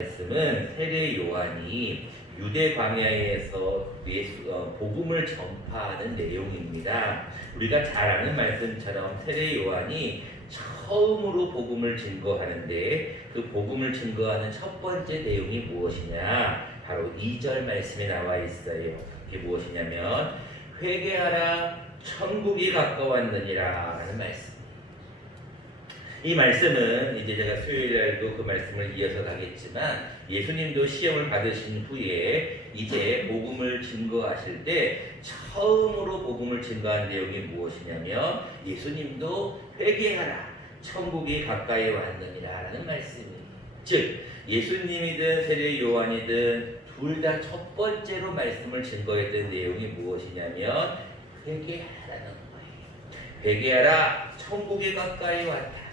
말씀은 세례 요한이 유대 광야에서 복음을 전파하는 내용입니다. 우리가 잘 아는 말씀처럼 세례 요한이 처음으로 복음을 증거하는데 그 복음을 증거하는 첫 번째 내용이 무엇이냐? 바로 2절 말씀에 나와 있어요. 그게 무엇이냐면 회개하라 천국이 가까웠느니라 하는 말씀. 이 말씀은 이제 제가 수요일날도 그 말씀을 이어서 가겠지만 예수님도 시험을 받으신 후에 이제 복음을 증거하실 때 처음으로 복음을 증거한 내용이 무엇이냐면 예수님도 회개하라 천국이 가까이 왔느니라 라는 말씀이에요. 즉 예수님이든 세례 요한이든 둘 다 첫 번째로 말씀을 증거했던 내용이 무엇이냐면 회개하라는 거예요. 회개하라 천국이 가까이 왔다.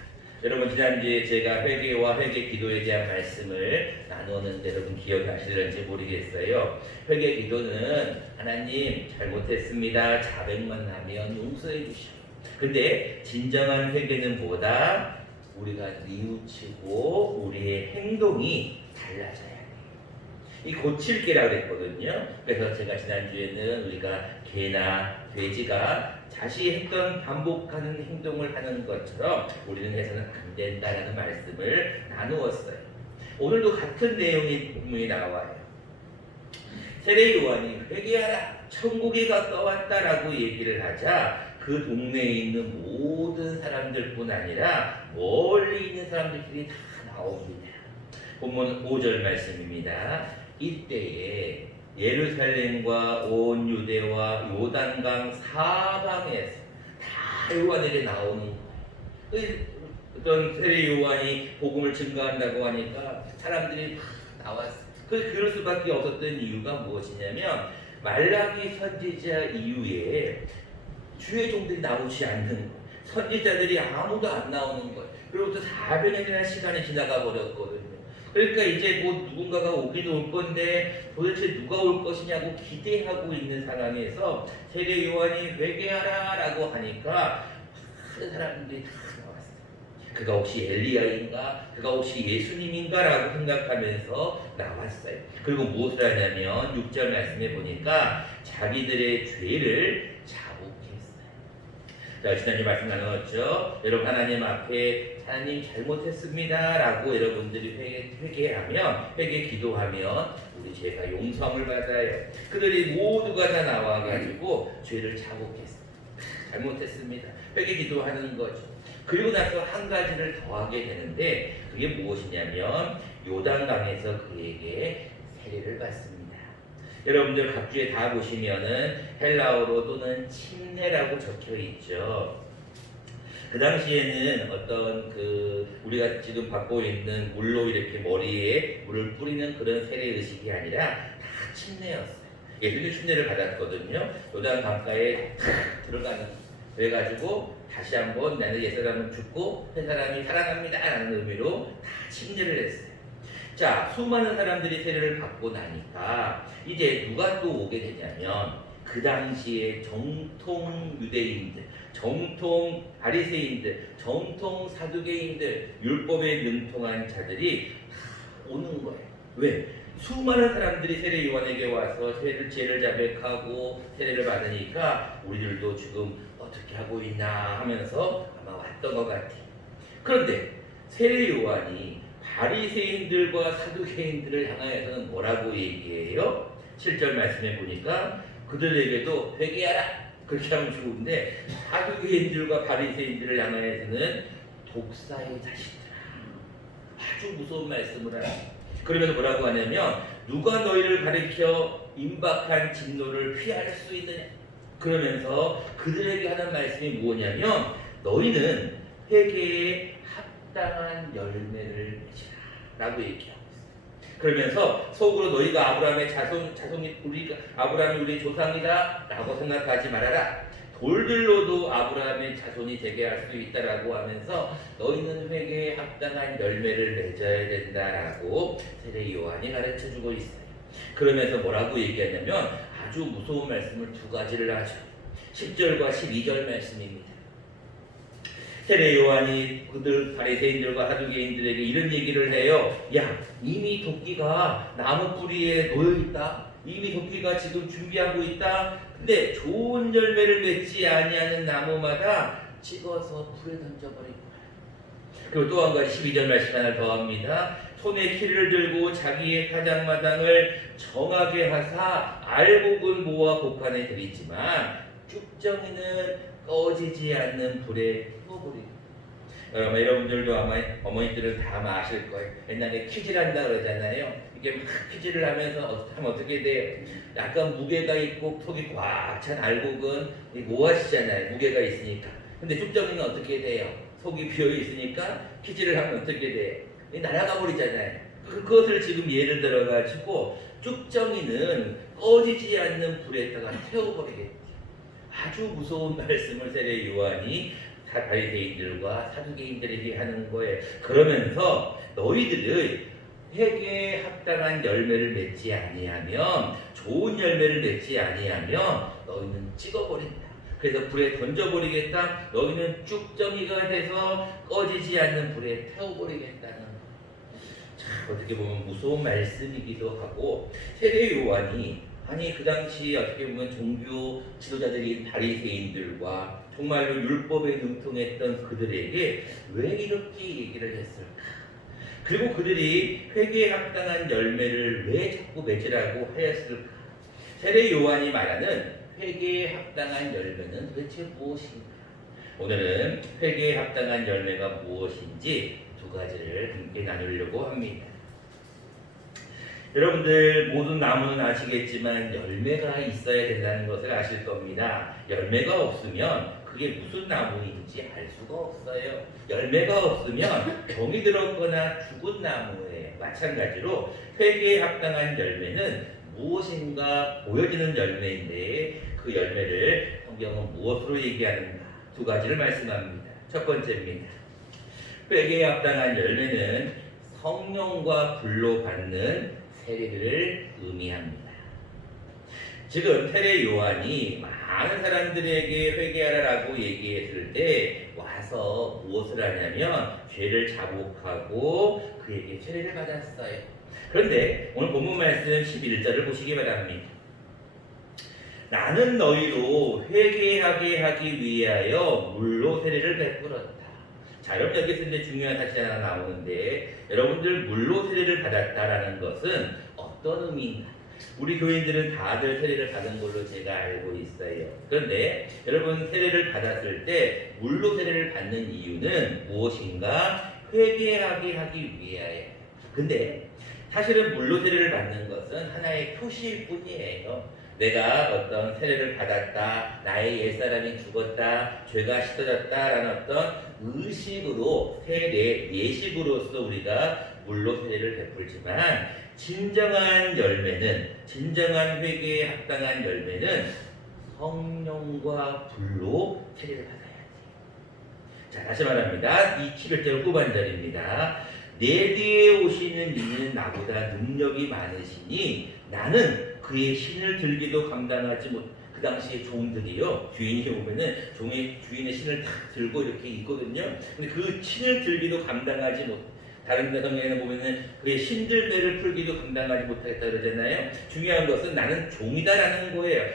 여러분 지난주에 제가 회개와 회개 기도에 대한 말씀을 나누었는데 여러분 기억나시는지 모르겠어요. 회개 기도는 하나님 잘못했습니다. 자백만 하면 용서해 주시오. 근데 진정한 회개는 뭐다? 우리가 뉘우치고 우리의 행동이 달라져야 돼요. 이 고칠 개라고 그랬거든요. 그래서 제가 지난주에는 우리가 개나 돼지가 자신이 했던 반복하는 행동을 하는 것처럼 우리는 해서는 안 된다라는 말씀을 나누었어요. 오늘도 같은 내용이 본문이 나와요. 세례 요한이 회개하라 천국이 가까웠다라고 얘기를 하자 그 동네에 있는 모든 사람들뿐 아니라 멀리 있는 사람들끼리 다 나옵니다. 본문 5절 말씀입니다. 이때에 예루살렘과 온 유대와 요단강 사방에서 다 요한에게 나오는 거예요. 어떤 세례 요한이 복음을 증거한다고 하니까 사람들이 다 나왔어요. 그럴 수밖에 없었던 이유가 무엇이냐면 말라기 선지자 이후에 주의 종들이 나오지 않는 거예요. 선지자들이 아무도 안 나오는 거예요. 그리고부터 400년이라는 시간이 지나가 버렸거든요. 그러니까 이제 뭐 누군가가 오긴 올 건데 도대체 누가 올 것이냐고 기대하고 있는 상황에서 세례 요한이 회개하라 라고 하니까 많은 사람들이 다 나왔어요. 그가 혹시 엘리야인가? 그가 혹시 예수님인가? 라고 생각하면서 나왔어요. 그리고 무엇을 하냐면 6절 말씀에 보니까 자기들의 죄를 자복했어요. 자, 지난주 말씀 나눴죠. 여러분 하나님 앞에 하나님 잘못했습니다 라고 여러분들이 회개하면 회개 기도하면 우리 죄가 용서함을 받아요. 그들이 모두가 다 나와가지고 죄를 자복했어요. 잘못했습니다. 회개 기도하는 거죠. 그리고 나서 한 가지를 더하게 되는데 그게 무엇이냐면 요단강에서 그에게 세례를 받습니다. 여러분들 각주에 다 보시면은 헬라어로 또는 침례라고 적혀 있죠. 그 당시에는 어떤 우리가 지금 받고 있는 물로 이렇게 머리에 물을 뿌리는 그런 세례 의식이 아니라 다 침례였어요. 예수님 침례를 받았거든요. 요단 강가에 들어가는 그래가지고 다시 한번 나는 옛사람은 죽고 새 사람이 살아납니다 라는 의미로 다 침례를 했어요. 자, 수많은 사람들이 세례를 받고 나니까 이제 누가 또 오게 되냐면 그 당시에 정통 유대인들, 정통 바리새인들, 정통 사두개인들, 율법에 능통한 자들이 다 오는 거예요. 왜? 수많은 사람들이 세례 요한에게 와서 죄를 자백하고 세례를 받으니까 우리들도 지금 어떻게 하고 있나 하면서 아마 왔던 것 같아요. 그런데 세례 요한이 바리새인들과 사두개인들을 향하여서는 뭐라고 얘기해요? 7절 말씀해 보니까 그들에게도 회개하라 그렇게 하면 좋은데 사두개인들과 바리새인들을 향하여서는 독사의 자식들아 아주 무서운 말씀을 하죠. 그러면서 뭐라고 하냐면 누가 너희를 가리켜 임박한 진노를 피할 수 있느냐 그러면서 그들에게 하는 말씀이 뭐냐면 너희는 회개에 합당한 열매를 맺으라 라고 얘기하고 있어요. 그러면서 속으로 너희가 아브라함의 자손이 아브라함이 우리 조상이다 라고 생각하지 말아라. 돌들로도 아브라함의 자손이 되게 할 수 있다라고 하면서 너희는 회개에 합당한 열매를 맺어야 된다라고 세례 요한이 가르쳐주고 있어요. 그러면서 뭐라고 얘기하냐면 아주 무서운 말씀을 두 가지를 하죠. 10절과 12절 말씀입니다. 세례 요한이 그들 바리새인들과 사두개인들에게 이런 얘기를 해요. 야, 이미 도끼가 나무 뿌리에 놓여 있다. 이미 도끼가 지금 준비하고 있다. 근데 좋은 열매를 맺지 아니하는 나무마다 찍어서 불에 던져버리고. 그리고 또 한 가지 12절 말씀 하나 더 합니다. 손에 키를 들고 자기의 타작마당을 정하게 하사 알곡은 모아 곡간에 들이지만 쭉정이는 꺼지지 않는 불에 태워버리고. 여러분들도 아마 어머니들은 다 아실 거예요. 옛날에 퀴즈를 한다 그러잖아요. 이게 막 퀴즈를 하면서 하면 어떻게 돼요? 약간 무게가 있고 속이 꽉 찬 알곡은 모아지잖아요. 무게가 있으니까. 근데 쭉정이는 어떻게 돼요? 속이 비어 있으니까 퀴즈를 하면 어떻게 돼요? 날아가 버리잖아요. 그것을 지금 예를 들어 가지고 쭉정이는 꺼지지 않는 불에다가 태워버리겠죠. 아주 무서운 말씀을 세례 요한이 바리새인들과 사두개인들에게 하는 거예요. 그러면서 너희들의 회개에 합당한 열매를 맺지 아니하면, 좋은 열매를 맺지 아니하면 너희는 찍어버린다. 그래서 불에 던져버리겠다. 너희는 쭉정이가 돼서 꺼지지 않는 불에 태워버리겠다는 거예요. 자, 어떻게 보면 무서운 말씀이기도 하고, 세례 요한이 아니 그 당시 어떻게 보면 종교 지도자들이 바리새인들과 정말로 율법에 능통했던 그들에게 왜 이렇게 얘기를 했을까? 그리고 그들이 회개에 합당한 열매를 왜 자꾸 맺으라고 하였을까? 세례 요한이 말하는 회개에 합당한 열매는 도대체 무엇인가? 오늘은 회개에 합당한 열매가 무엇인지 두 가지를 함께 나누려고 합니다. 여러분들 모든 나무는 아시겠지만 열매가 있어야 된다는 것을 아실 겁니다. 열매가 없으면 그게 무슨 나무인지 알 수가 없어요. 열매가 없으면 병이 들었거나 죽은 나무예요. 마찬가지로 회개에 합당한 열매는 무엇인가 보여지는 열매인데 그 열매를 성경은 무엇으로 얘기하는가? 두 가지를 말씀합니다. 첫 번째입니다. 회개에 합당한 열매는 성령과 불로 받는 세례를 의미합니다. 지금 세례 요한이 많은 사람들에게 회개하라고 얘기했을 때 와서 무엇을 하냐면 죄를 자복하고 그에게 세례를 받았어요. 그런데 오늘 본문 말씀 11절을 보시기 바랍니다. 나는 너희로 회개하게 하기 위하여 물로 세례를 베풀었다. 자, 여러분 여기서 이제 중요한 사실 하나 나오는데, 여러분들 물로 세례를 받았다라는 것은 어떤 의미인가? 우리 교인들은 다들 세례를 받은 걸로 제가 알고 있어요. 그런데 여러분 세례를 받았을 때 물로 세례를 받는 이유는 무엇인가? 회개하게 하기 위하여. 근데 사실은 물로 세례를 받는 것은 하나의 표시일 뿐이에요. 내가 어떤 세례를 받았다, 나의 옛사람이 죽었다, 죄가 씻어졌다라는 어떤 의식으로, 세례, 예식으로서 우리가 물로 세례를 베풀지만 진정한 열매는, 진정한 회개에 합당한 열매는 성령과 불로 세례를 받아야 돼요. 자, 다시 말합니다. 이 11절 후반절입니다. 내 뒤에 오시는 이는 나보다 능력이 많으시니 나는 그의 신을 들기도 감당하지 못. 그 당시에 종들이요, 주인이 오면은 주인의 신을 탁 들고 이렇게 있거든요. 근데 그 신을 들기도 감당하지 못. 다른 성경에는 보면은 그의 신들배를 풀기도 감당하지 못하겠다 그러잖아요. 중요한 것은 나는 종이다라는 거예요.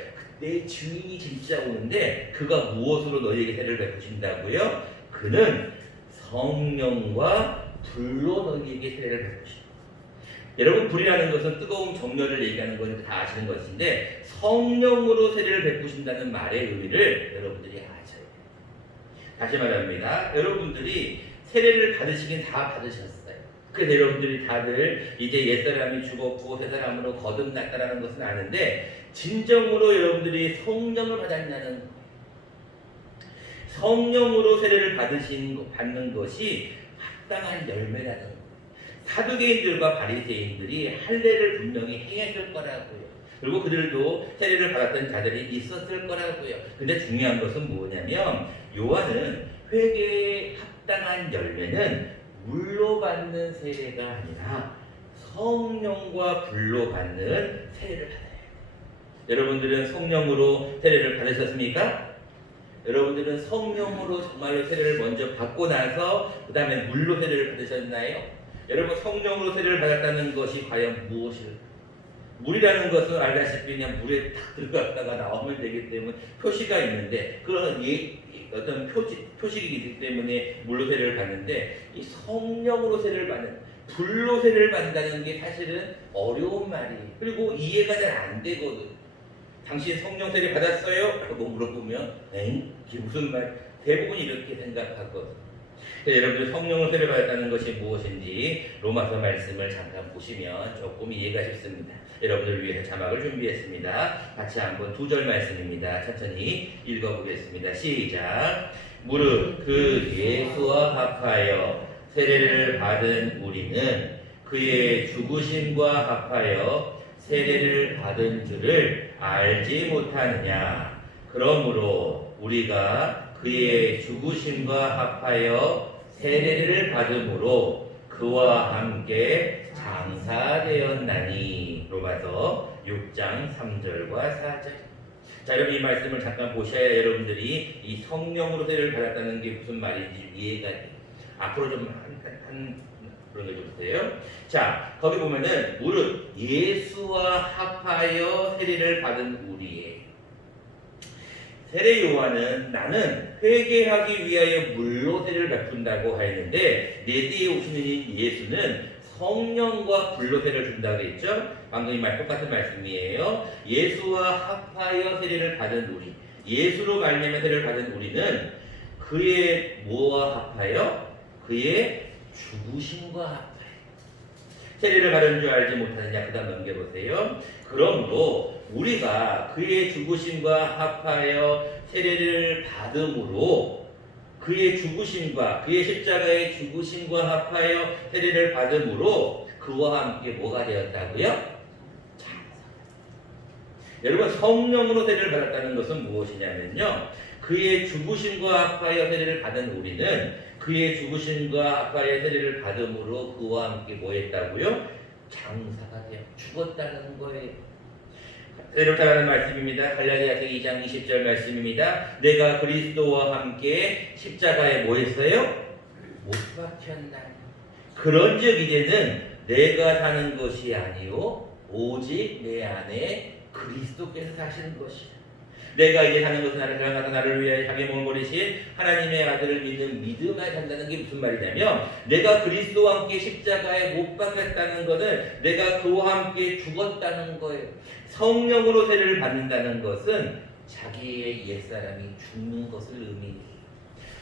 내 주인이 진짜 오는데 그가 무엇으로 너희에게 세례를 베푸신다고요? 그는 성령과 불로 너희에게 세례를 베푸신다. 여러분, 불이라는 것은 뜨거운 정열을 얘기하는 것을 다 아시는 것인데 성령으로 세례를 베푸신다는 말의 의미를 여러분들이 아셔야 돼요. 다시 말합니다. 여러분들이 세례를 받으시긴 다 받으셨어요. 그래서 여러분들이 다들 이제 옛사람이 죽었고 새사람으로 거듭났다는 것은 아는데 진정으로 여러분들이 성령을 받았냐는 거예요. 성령으로 세례를 받는 것이 합당한 열매라는 거예요. 사두개인들과 바리새인들이 할례를 분명히 행했을 거라고요. 그리고 그들도 세례를 받았던 자들이 있었을 거라고요. 근데 중요한 것은 뭐냐면 요한은 회개에 합당한 열매는 물로 받는 세례가 아니라 성령과 불로 받는 세례를 받아야 돼요. 여러분들은 성령으로 세례를 받으셨습니까? 여러분들은 성령으로 정말로 세례를 먼저 받고 나서 그 다음에 물로 세례를 받으셨나요? 여러분 성령으로 세례를 받았다는 것이 과연 무엇일까요? 물이라는 것은 알다시피 그냥 물에 탁 들어갔다가 나오면 되기 때문에 표시가 있는데 그런 어떤 표식이 있기 때문에 물로 세례를 받는데 이 성령으로 세례를 받는 불로 세례를 받는다는 게 사실은 어려운 말이에요. 그리고 이해가 잘 안 되거든. 당신 성령 세례 받았어요? 라고 물어보면 이게 무슨 말? 대부분 이렇게 생각하거든. 여러분들 성령을 세례 받았다는 것이 무엇인지 로마서 말씀을 잠깐 보시면 조금 이해가 쉽습니다. 여러분들 위해서 자막을 준비했습니다. 같이 한번 2절 말씀입니다. 천천히 읽어보겠습니다. 시작. 무릇 그 예수와 합하여 세례를 받은 우리는 그의 죽으심과 합하여 세례를 받은 줄을 알지 못하느냐. 그러므로 우리가 그의 죽으심과 합하여 세례를 받음으로 그와 함께 장사되었나니. 로마서 6장 3절과 4절. 자, 여러분 이 말씀을 잠깐 보셔야 여러분들이 이 성령으로 세례를 받았다는 게 무슨 말인지 이해가 돼요. 앞으로 좀 그런 거 좀 보세요. 자, 거기 보면은 무릇 예수와 합하여 세례를 받은 우리의 세례 요한은 나는 회개하기 위하여 물로 세례를 베푼다고 하였는데 내 뒤에 오시는 예수는 성령과 불로 세례를 준다고 했죠. 방금 이 말 똑같은 말씀이에요. 예수와 합하여 세례를 받은 우리, 예수로 말미암아 세례를 받은 우리는 그의 뭐와 합하여? 그의 죽으심과 합하여 세례를 받은 줄 알지 못하느냐. 그 다음 넘겨보세요. 그러므로 우리가 그의 죽으심과 합하여 세례를 받음으로 그의 죽으심과 그의 십자가의 죽으심과 합하여 세례를 받음으로 그와 함께 뭐가 되었다고요? 여러분 성령으로 세례를 받았다는 것은 무엇이냐면요, 그의 죽으심과 합하여 세례를 받은 우리는 그의 죽으심과 합하여 세례를 받음으로 그와 함께 뭐 했다고요? 장사가 되어 죽었다는 거예요. 이렇다라는 말씀입니다. 갈라디아서 2장 20절 말씀입니다. 내가 그리스도와 함께 십자가에 뭐 했어요? 못 박혔나니. 그런즉 이제는 내가 사는 것이 아니요 오직 내 안에 그리스도께서 사시는 것이다. 내가 이제 사는 것은 나를 사랑하사 나를 위하여 자기 몸을 버리신 하나님의 아들을 믿는 믿음에 산다는 게 무슨 말이냐면, 내가 그리스도와 함께 십자가에 못 박혔다는 것은 내가 그와 함께 죽었다는 거예요. 성령으로 세례를 받는다는 것은 자기의 옛사람이 죽는 것을 의미해요.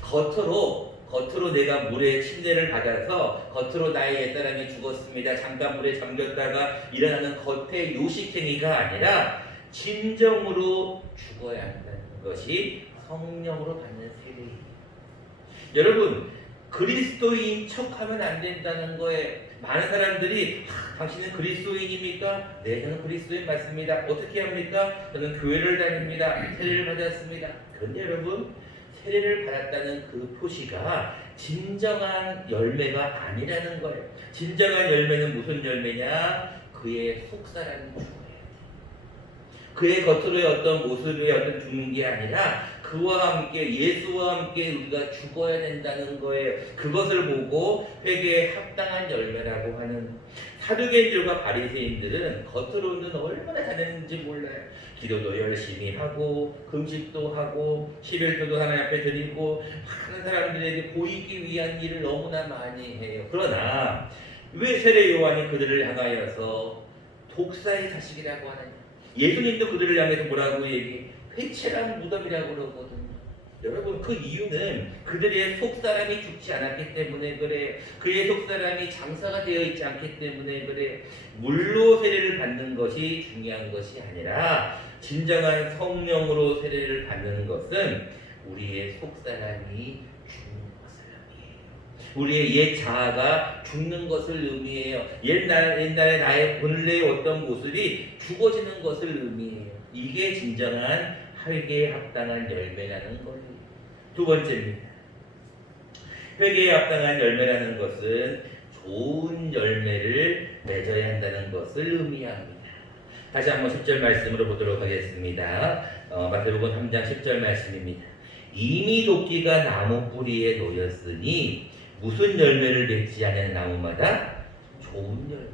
겉으로 내가 물에 침례를 받아서 겉으로 나의 옛사람이 죽었습니다, 잠깐 물에 잠겼다가 일어나는 겉의 요식행위가 아니라 진정으로 죽어야 한다는 것이 성령으로 받는 세례예요. 여러분, 그리스도인 척하면 안 된다는 거예요. 많은 사람들이 당신은 그리스도인입니까? 네, 저는 그리스도인 맞습니다. 어떻게 합니까? 저는 교회를 다닙니다. 세례를 받았습니다. 그런데 여러분, 세례를 받았다는 그 표시가 진정한 열매가 아니라는 거예요. 진정한 열매는 무슨 열매냐? 그의 속사람이 죽어야 돼. 그의 겉으로의 어떤 모습의 어떤 죽는 게 아니라 그와 함께, 예수와 함께 우리가 죽어야 된다는 거예요. 그것을 보고 회개에 합당한 열매라고 하는. 사두개인들과 바리새인들은 겉으로는 얼마나 잘했는지 몰라요. 기도도 열심히 하고 금식도 하고 11조도 하나님 앞에 드리고 많은 사람들에게 보이기 위한 일을 너무나 많이 해요. 그러나 왜 세례 요한이 그들을 향하여서 독사의 자식이라고 하느냐? 예수님도 그들을 향해서 뭐라고 얘기해? 회칠한 무덤이라고 그러거든요. 여러분, 그 이유는 그들의 속사람이 죽지 않았기 때문에 그래. 그의 속사람이 장사가 되어 있지 않기 때문에 그래. 물로 세례를 받는 것이 중요한 것이 아니라 진정한 성령으로 세례를 받는 것은 우리의 속사람이 죽는 것을 의미해요. 우리의 옛 자아가 죽는 것을 의미해요. 옛날에 나의 본래의 어떤 모습이 죽어지는 것을 의미해요. 이게 진정한 회개에 합당한 열매라는 거예요. 두 번째입니다. 회개에 합당한 열매라는 것은 좋은 열매를 맺어야 한다는 것을 의미합니다. 다시 한번 10절 말씀으로 보도록 하겠습니다. 마태복음 3장 10절 말씀입니다. 이미 도끼가 나무 뿌리에 놓였으니 무슨 열매를 맺지 않은 나무마다 좋은 열매.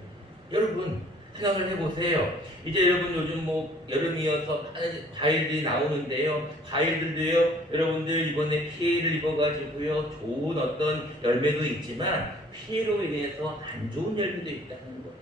여러분 생각을 해보세요. 이제 여러분 요즘 뭐 여름이어서 많은 과일들이 나오는데요. 과일들도요, 여러분들 이번에 피해를 입어가지고요, 좋은 어떤 열매도 있지만 피해로 인해서 안 좋은 열매도 있다는 거예요.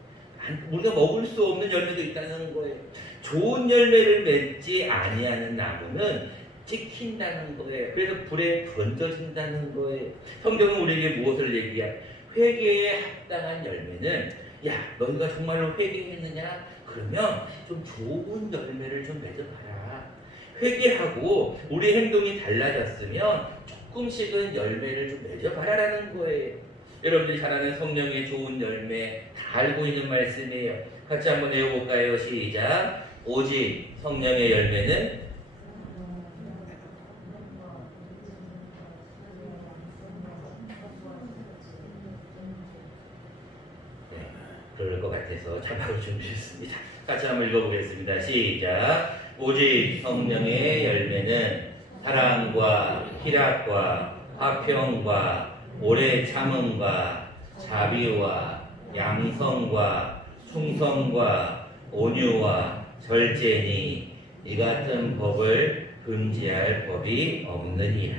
우리가 먹을 수 없는 열매도 있다는 거예요. 좋은 열매를 맺지 아니하는 나무는 찍힌다는 거예요. 그래서 불에 던져진다는 거예요. 성경은 우리에게 무엇을 얘기해? 회개에 합당한 열매는, 야, 너희가 정말로 회개했느냐? 그러면 좀 좋은 열매를 좀 맺어봐라. 회개하고 우리 행동이 달라졌으면 조금씩은 열매를 좀 맺어봐라라는 거예요. 여러분들이 잘 아는 성령의 좋은 열매 다 알고 있는 말씀이에요. 같이 한번 외워볼까요? 시작. 오직 성령의 열매는 그럴 것 같아서 자막을 준비했습니다. 같이 한번 읽어보겠습니다. 시작. 오직 성령의 열매는 사랑과 희락과 화평과 오래 참음과 자비와 양성과 충성과 온유와 절제니 이 같은 법을 금지할 법이 없느니라.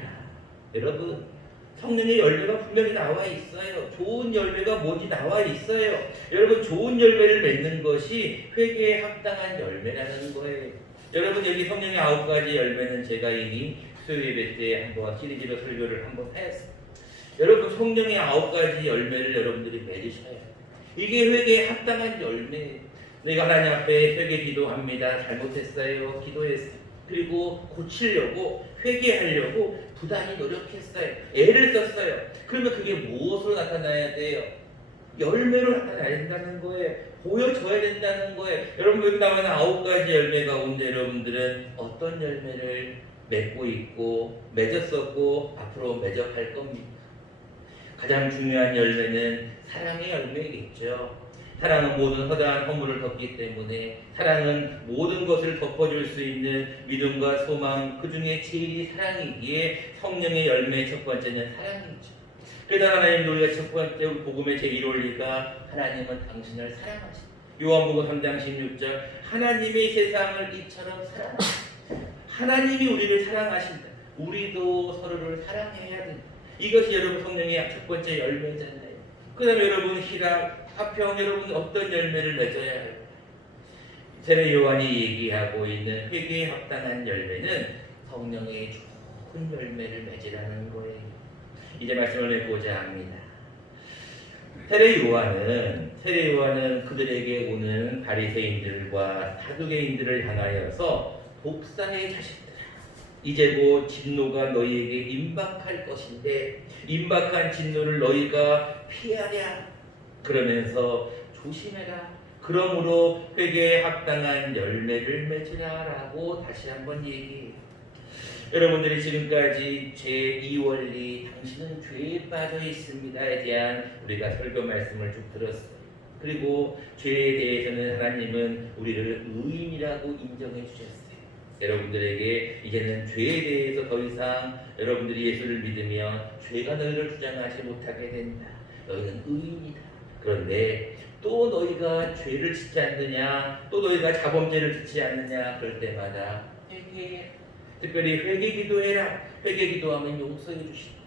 여러분, 성령의 열매가 분명히 나와 있어요. 좋은 열매가 뭔지 나와 있어요. 여러분, 좋은 열매를 맺는 것이 회개에 합당한 열매라는 거예요. 여러분, 여기 성령의 9가지 열매는 제가 이미 수요 예배 때 한번 시리즈로 설교를 한번 했어요. 여러분, 성령의 9가지 열매를 여러분들이 맺으셔야 해요. 이게 회개에 합당한 열매예요. 내가 하나님 앞에 회개 기도합니다. 잘못했어요. 기도했어요. 그리고 고치려고, 회개하려고 부단히 노력했어요. 애를 썼어요. 그러면 그게 무엇으로 나타나야 돼요? 열매로 나타나야 된다는 거예요. 보여줘야 된다는 거예요. 여러분, 여기 나오는 9가지 열매 가운데 여러분들은 어떤 열매를 맺고 있고 맺었었고 앞으로 맺어갈 겁니다. 가장 중요한 열매는 사랑의 열매이겠죠. 사랑은 모든 허다한 허물을 덮기 때문에, 사랑은 모든 것을 덮어줄 수 있는 믿음과 소망, 그 중에 제일이 사랑이기에 성령의 열매의 첫 번째는 사랑이죠. 그래서 하나님도 우리가 첫 번째 복음의 제1원리가 하나님은 당신을 사랑하십니다. 요한복음 3장 16절, 하나님의 세상을 이처럼 사랑하십니다. 하나님이 우리를 사랑하신다. 우리도 서로를 사랑해야 된다. 이것이 여러분 성령의 첫 번째 열매잖아요. 그 다음에 여러분 희락, 화평, 여러분 어떤 열매를 맺어야 해요? 세례 요한이 얘기하고 있는 회개에 합당한 열매는 성령의 좋은 열매를 맺으라는 거예요. 이제 말씀을 해보자 합니다. 세례 요한은 그들에게 오는 바리새인들과 사두개인들을 향하여서 독사의 자식들아, 이제 곧 진노가 너희에게 임박할 것인데 임박한 진노를 너희가 피하랴. 그러면서 조심해라. 그러므로 회개에 합당한 열매를 맺으라 라고 다시 한번 얘기해요. 여러분들이 지금까지 제2원리 당신은 죄에 빠져 있습니다에 대한 우리가 설교 말씀을 쭉 들었어요. 그리고 죄에 대해서는 하나님은 우리를 의인이라고 인정해 주셨어요. 여러분들에게 이제는 죄에 대해서 더 이상 여러분들이 예수를 믿으면 죄가 너희를 주장하지 못하게 된다. 너희는 의인이다. 그런데 또 너희가 죄를 짓지 않느냐, 또 너희가 자범죄를 짓지 않느냐, 그럴 때마다 회개해. 특별히 회개 기도해라. 회개 기도하면 용서해 주신다.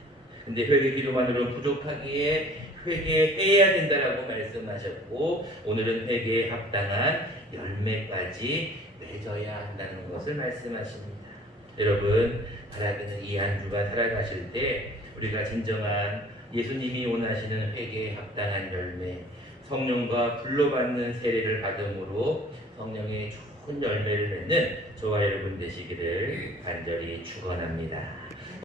근데 회개 기도만으로는 부족하기에 회개해야 된다라고 말씀하셨고, 오늘은 회개에 합당한 열매까지 맺어야 한다는 것을 말씀하십니다. 여러분, 바라기는 이 한 주간 살아가실 때 우리가 진정한 예수님이 원하시는 회개에 합당한 열매, 성령과 불러받는 세례를 받음으로 성령의 좋은 열매를 맺는 저와 여러분 되시기를 간절히 축원합니다.